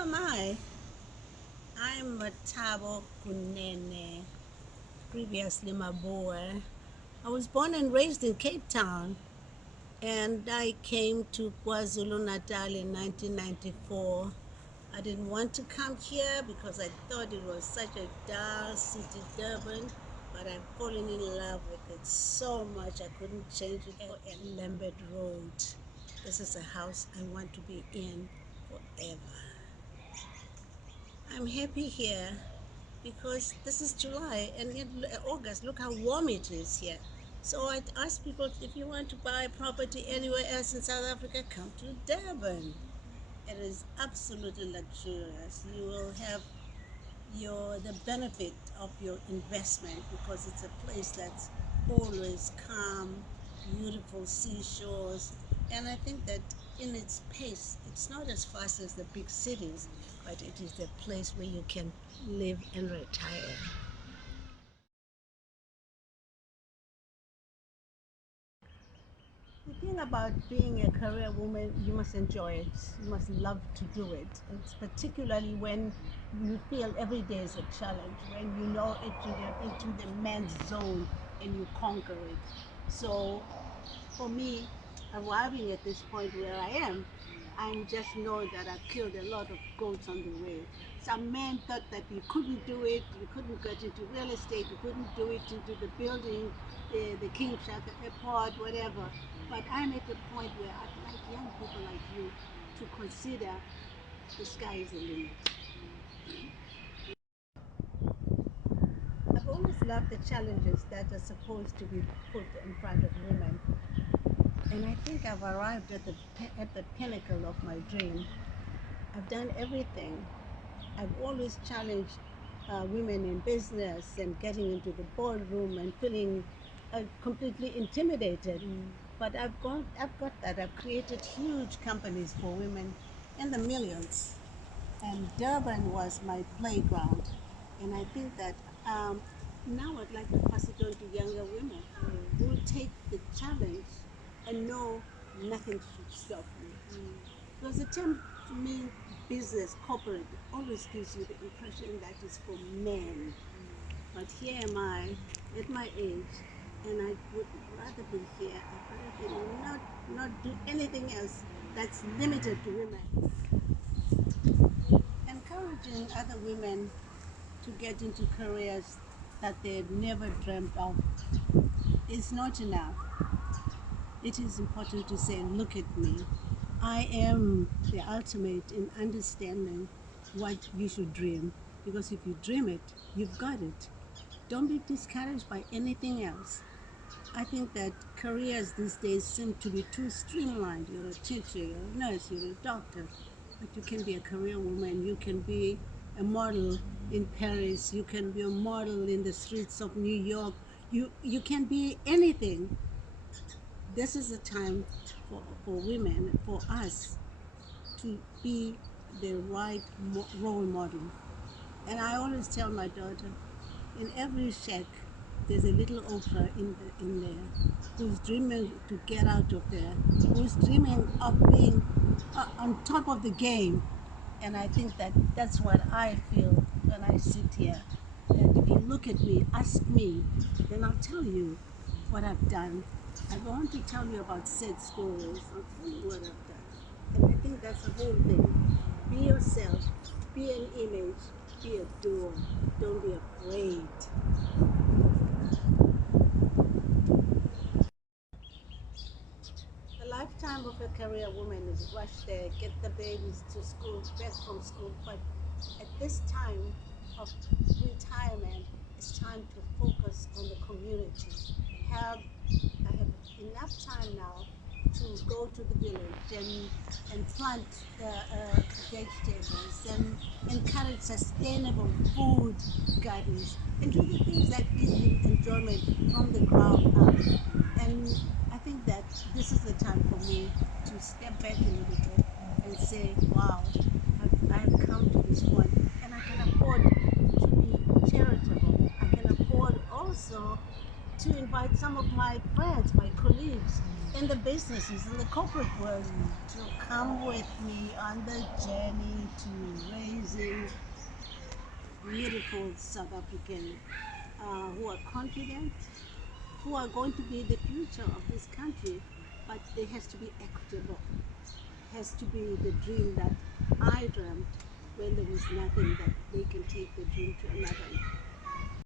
am I? I'm Soukop Property, previously Maboe. I was born and raised in Cape Town, and I came to KwaZulu-Natal in 1994. I didn't want to come here because I thought it was such a dull city, Durban, but I've fallen in love with it so much I couldn't change it for a Lambert Road. This is a house I want to be in forever. I'm happy here because this is July and in August, look how warm it is here. So I ask people, if you want to buy property anywhere else in South Africa, come to Durban. It is absolutely luxurious. You will have the benefit of your investment because it's a place that's always calm, beautiful seashores, and I think that in its pace, it's not as fast as the big cities, but it is a place where you can live and retire. The thing about being a career woman, you must enjoy it. You must love to do it. It's particularly when you feel every day is a challenge, when you know if you get into the man's zone and you conquer it. So for me, arriving at this point where I am, I just know that I've killed a lot of goats on the way. Some men thought that you couldn't do it, you couldn't get into real estate, you couldn't do it into the building, the King Shaka Airport, whatever. But I'm at the point where I'd like young people like you to consider the sky is the limit. I've always loved the challenges that are supposed to be put in front of women. And I think I've arrived at the pinnacle of my dream. I've done everything. I've always challenged women in business and getting into the boardroom and feeling completely intimidated. But I've got that. I've created huge companies for women in the millions. And Durban was my playground. And I think that now I'd like to pass it on to younger women who will take the challenge and know nothing should stop me. Because the term, to me, business, corporate, always gives you the impression that it's for men. But here am I, at my age, and I would rather be here. I'd rather not do anything else that's limited to women. Encouraging other women to get into careers that they've never dreamt of is not enough. It is important to say, look at me. I am the ultimate in understanding what you should dream. Because if you dream it, you've got it. Don't be discouraged by anything else. I think that careers these days seem to be too streamlined. You're a teacher, you're a nurse, you're a doctor. But you can be a career woman. You can be a model in Paris. You can be a model in the streets of New York. You can be anything. This is a time for women, for us, to be the right role model. And I always tell my daughter, in every shack, there's a little Oprah in there who's dreaming to get out of there, who's dreaming of being on top of the game. And I think that that's what I feel when I sit here. That if you look at me, ask me, then I'll tell you what I've done. I don't want to tell you about sad stories. I'll tell you what I've done. And I think that's the whole thing. Be yourself. Be an image. Be a doer. Don't be afraid. The lifetime of a career woman is rush there, get the babies to school, back from school. But at this time of retirement, it's time to focus on the community. I have enough time now to go to the village and plant vegetables and encourage sustainable food gardens and do the things that give you enjoyment from the ground up. And I think that this is the time for me to step back a little bit and say, wow, I've come to this point and I can afford to be charitable. I can afford also to invite some of my friends, my colleagues, in the businesses, in the corporate world, to come with me on the journey to raising beautiful South Africans who are confident, who are going to be the future of this country, but it has to be equitable. It has to be the dream that I dreamt when there was nothing, that they can take the dream to another